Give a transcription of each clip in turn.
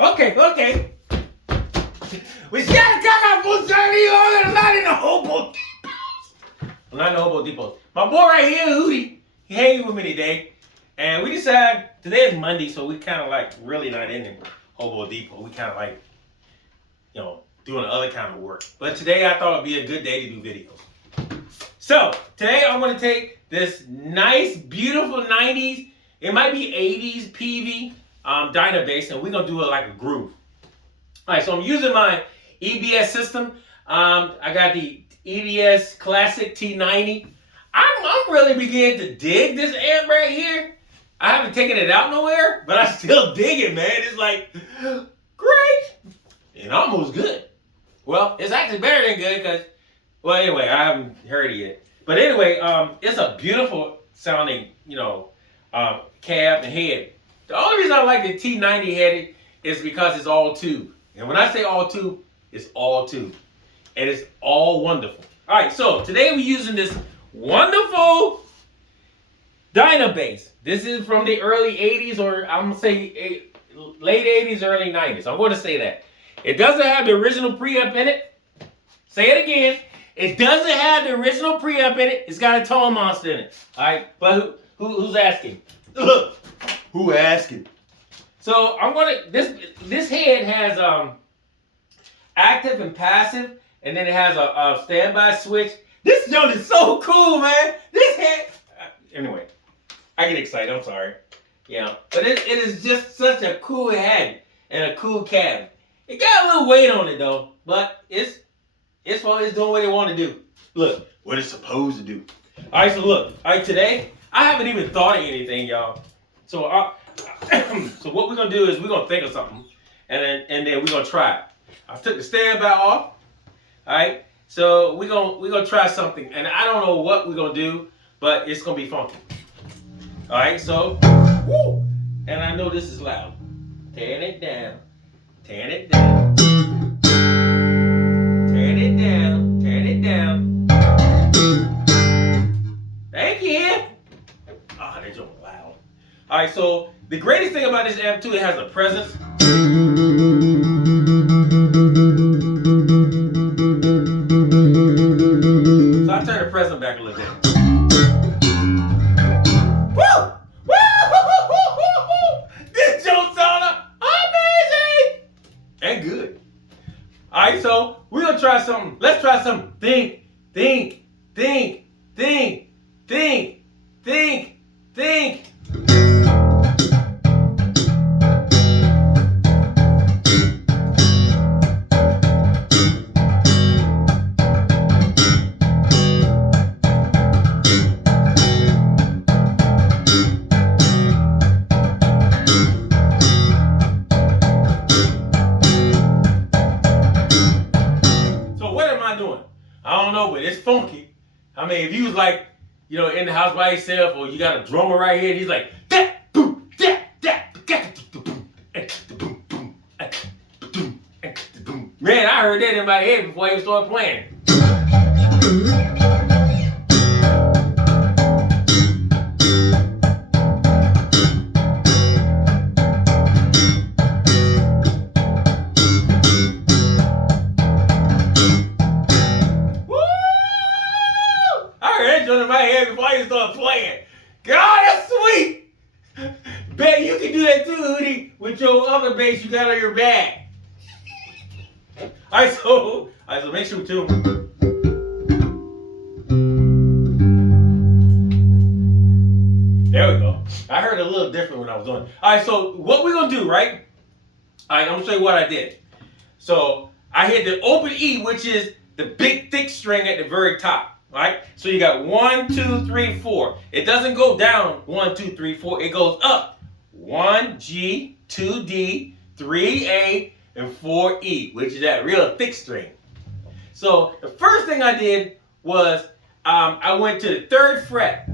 Okay. We gotta cut out for Johnny on not in the Hobo Depot. Not in the Hobo Depot. My boy right here, Hootie, he hanging with me today. And we decided, today is Monday, so we kind of like really not in the Hobo Depot. We kind of like, doing other kind of work. But today I thought it'd be a good day to do videos. So, today I'm going to take this nice, beautiful 90s, it might be 80s Peavey dyno bass, and we're going to do it like a groove. Alright, so I'm using my EBS system. I got the EBS Classic T90. I'm really beginning to dig this amp right here. I haven't taken it out nowhere, but I still dig it, man. It's like, great, and almost good. Well, it's actually better than good because, well, anyway, I haven't heard it yet. But anyway, it's a beautiful sounding, cab and head. The only reason I like the T90 head is because it's all tube. And when I say all tube, it's all tube. And it's all wonderful. All right, so today we're using this wonderful dyno bass. This is from the early 80s, or I'm going to say late 80s, early 90s. I'm going to say that. It doesn't have the original preamp in it. Say it again. It doesn't have the original preamp in it. It's got a tone monster in it. All right, but who's asking? Look, who asking? So I'm gonna this head has active and passive, and then it has a standby switch. This joint is so cool, man. This head. Anyway, I get excited. I'm sorry. Yeah, but it is just such a cool head and a cool cab. It got a little weight on it though, but it's doing what it want to do. Look, what it's supposed to do. All right, so look. All right, today I haven't even thought of anything, y'all. So so what we're gonna do is we're gonna think of something, and then we're gonna try it. I took the standby off. All right, so we're gonna try something, and I don't know what we're gonna do, but it's gonna be funky. All right, so woo, and I know this is loud. Tearing it down, tearing it down, tearing it down, tearing it down. Thank you. Ah, they're just loud. All right, so the greatest thing about this amp too, it has a presence. So I turn the presence back a little bit. Woo! Woo! This joke sound amazing and good. All right, so we're gonna try something. Let's try something. Think. So what am I doing? I don't know, but it's funky. I mean, if you was like, in the house by yourself, or you got a drummer right here, and he's like, that, boom, that, boom, boom. Man, I heard that in my head before I even started playing. In my head before I even start playing. God, that's sweet. Bet you can do that too, Hootie, with your other bass you got on your bag. Alright, so make sure we tune. There we go. I heard a little different when I was doing it. Alright, so what we're gonna do, right? Alright, I'm gonna show you what I did. So I hit the open E, which is the big thick string at the very top. Right? So you got 1, 2, 3, 4. It doesn't go down 1, 2, 3, 4. It goes up 1 G, 2 D, 3 A, and 4 E, which is that real thick string. So the first thing I did was I went to the 3rd fret.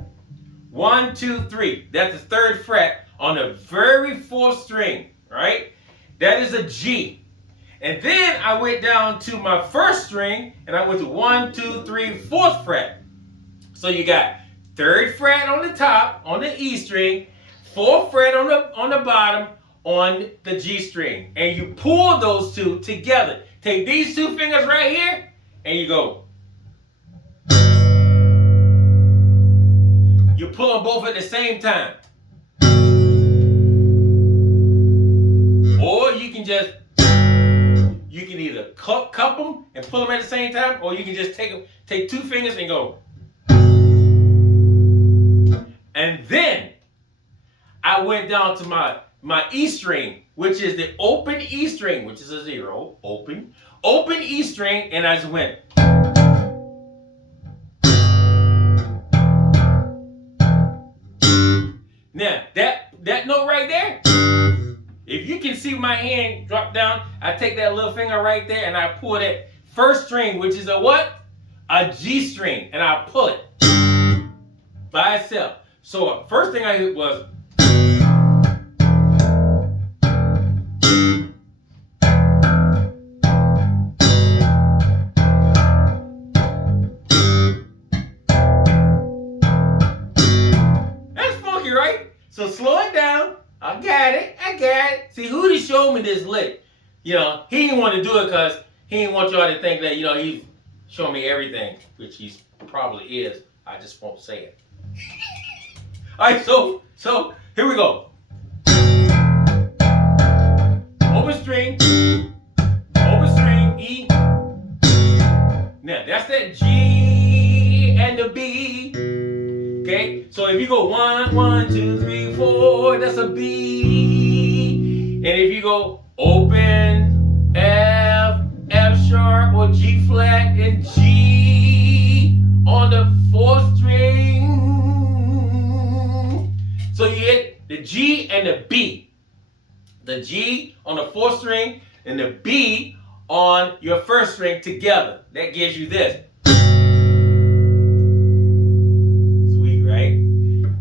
1, 2, 3. That's the 3rd fret on the very 4th string. Right? That is a G. And then I went down to my 1st string, and I went to 1, 2, 3, 4th fret. So you got 3rd fret on the top, on the E string, 4th fret on the bottom, on the G string. And you pull those two together. Take these two fingers right here and you go. You pull them both at the same time. Or you can just, you can either cup them and pull them at the same time, or you can just take two fingers and go. And then I went down to my E string, which is the open E string, which is a 0, open E string, and I just went. Now, that note right there, if you can see my hand drop down, I take that little finger right there and I pull that first string, which is a what? A G string, and I pull it by itself. So first thing I did was right? So slow it down. I got it. See, Hootie showed me this lick. You know, he didn't want to do it because he didn't want y'all to think that, you know, he's showing me everything, which he probably is. I just won't say it. All right, so here we go. Open string, E. Now, that's that G and the B. Okay, so if you go 1, 1, 2, 3, 4, that's a B. And if you go open F, F sharp, or G flat, and G on the 4th string. So you hit the G and the B. The G on the 4th string and the B on your 1st string together. That gives you this.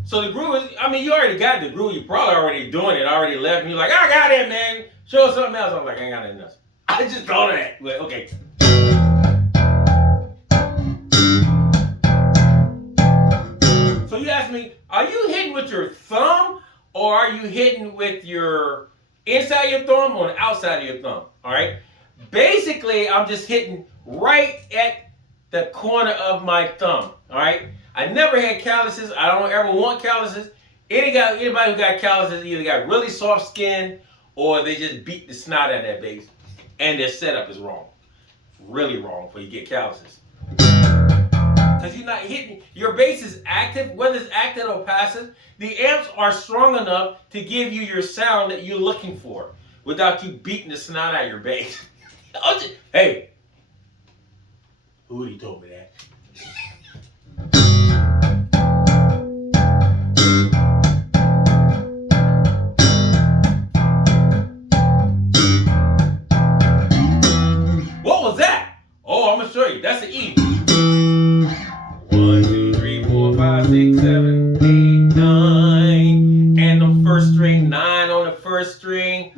So the groove is, I mean, you already got the groove. You're probably already doing it, already left. And you're like, I got it, man. Show us something else. I'm like, I ain't got nothing else. I just thought of that. But, okay. So you asked me, are you hitting with your thumb or are you hitting with your inside your thumb or the outside of your thumb? All right. Basically, I'm just hitting right at the corner of my thumb. All right. I never had calluses. I don't ever want calluses. Anybody who got calluses either got really soft skin or they just beat the snot out of that bass. And their setup is wrong. Really wrong before you get calluses. Because you're not hitting, your bass is active, whether it's active or passive. The amps are strong enough to give you your sound that you're looking for without you beating the snot out of your bass. Hey, Hootie told me that. Show you. That's the E. 1, 2, 3, 4, 5, 6, 7, 8, 9. And the 1st string, 9 on the 1st string.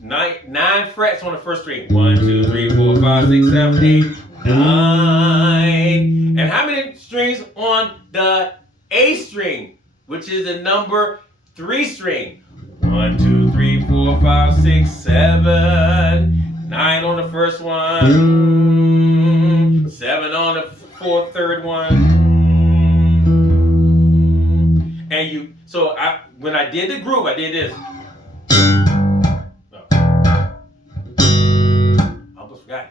9 frets on the 1st string. 1, 2, 3, 4, 5, 6, 7, 8, 9. And how many strings on the A string, which is the number 3 string? 1, 2, 3, 4, 5, 6, 7. 9 on the 1st one. 7 on the 3rd one. And you, so when I did the groove, I did this. No. I almost forgot it.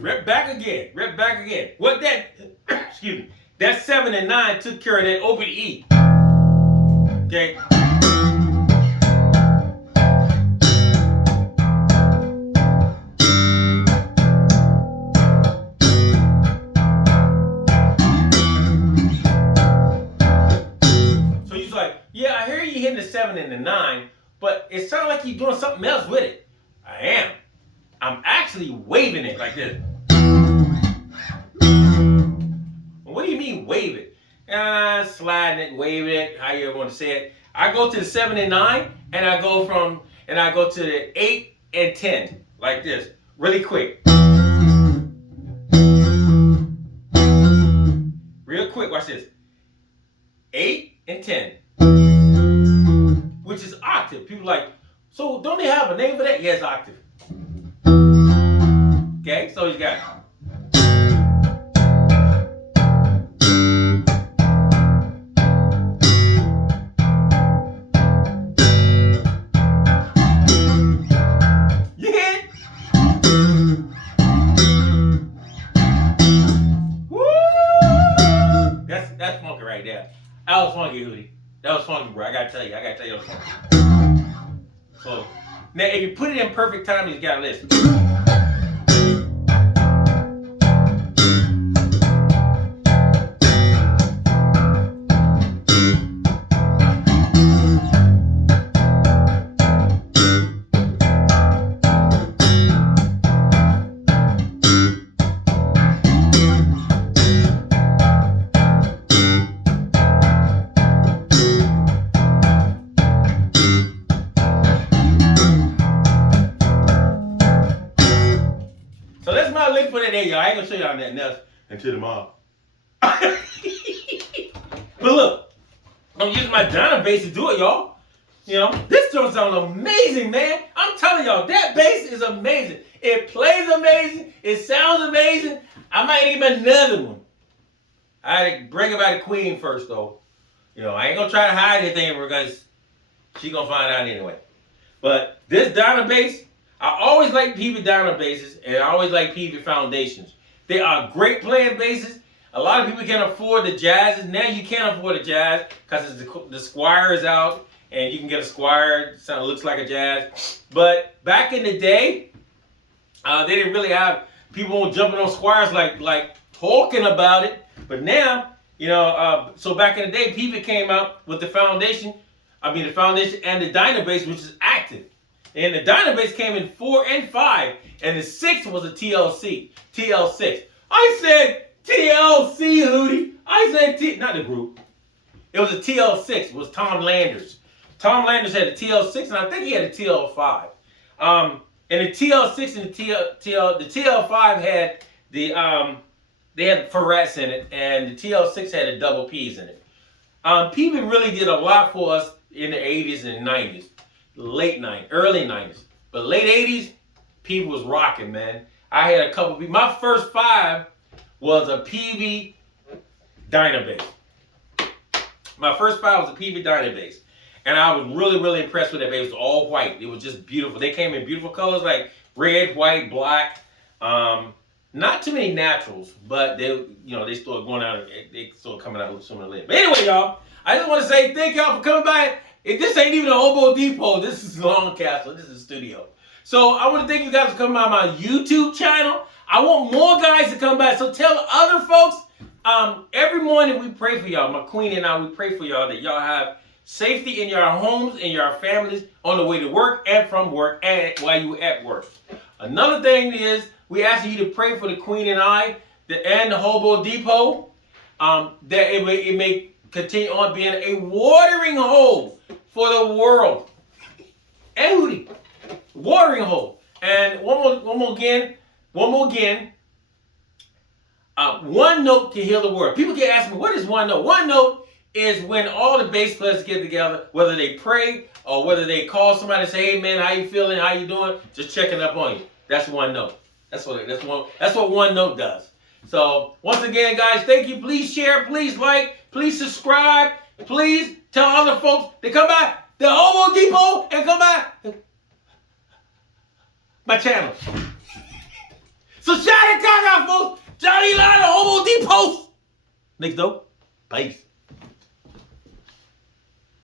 Rip back again. What that, excuse me. That 7 and 9 took care of that open E. Okay. So he's like, yeah, I hear you hitting the 7 and the 9, but it sounds like you're doing something else with it. I am. I'm actually waving it like this. What do you mean wave it? Sliding it, waving it, how you ever want to say it. I go to the 7 and 9, and I go to the 8 and 10, like this. really quick. Real quick, watch this. 8 and 10, which is octave. People like, so don't they have a name for that? Yes, octave. Okay, so he's got. Yeah. Woo! That's funky right there. That was funky, Hootie. That was funky, bro. I gotta tell you that was funky. So now, if you put it in perfect time, you gotta listen. So that's my lick for today, y'all. I ain't gonna show y'all nothing else until tomorrow. But look, I'm using my Dyna bass to do it, y'all. You know, this joint sounds amazing, man. I'm telling y'all, that bass is amazing. It plays amazing. It sounds amazing. I might need another one. I had to bring about the queen first, though. You know, I ain't gonna try to hide anything because she gonna find out anyway. But this Dyna bass, I always like Peavey Dyna basses, and I always like Peavey Foundations. They are great playing basses. A lot of people can't afford the Jazzes. Now you can't afford a Jazz because the Squire is out, and you can get a Squire. It looks like a Jazz. But back in the day, they didn't really have people jumping on Squires like talking about it. But now, you know, so back in the day, Peavey came out with the Foundation. The Foundation and the Dyna bass, which is active. And the Dyna bass came in 4 and 5, and the 6th was a TLC, TL6. I said TLC, Hootie. I said not the group. It was a TL6. It was Tom Landers. Tom Landers had a TL6, and I think he had a TL5. And the TL6 and the TL5 had they had ferrettes in it, and the TL6 had the double P's in it. Peavey really did a lot for us in the 80s and 90s. Early 90s. But late 80s, Peavey was rocking, man. I had a couple of, my first 5 was a Peavey Dyna bass. My first 5 was a Peavey Dyna bass. And I was really, really impressed with that bass. It was all white. It was just beautiful. They came in beautiful colors like red, white, black. Not too many naturals, but they started going out, they started coming out with some of the lid. But anyway, y'all, I just want to say thank y'all for coming by. This ain't even a Hobo Depot. This is Longcastle. This is a studio. So I want to thank you guys for coming by my YouTube channel. I want more guys to come by. So tell other folks. Every morning we pray for y'all. My queen and I, we pray for y'all that y'all have safety in your homes and your families on the way to work and from work and while you at work. Another thing is we ask you to pray for the queen and I and the Hobo Depot. That it may continue on being a watering hole for the world. And Hootie, watering hole. And one more again. One note can heal the world. People get asking me, what is one note? One note is when all the bass players get together, whether they pray or whether they call somebody and say, hey man, how you feeling? How you doing? Just checking up on you. That's one note. That's what one note does. So once again, guys, thank you. Please share, please like, please subscribe, please tell other folks to come by the Hobo Depot and come by my channel. So shout it out, folks. Johnny Line, Hobo Depot. Next dope. Peace.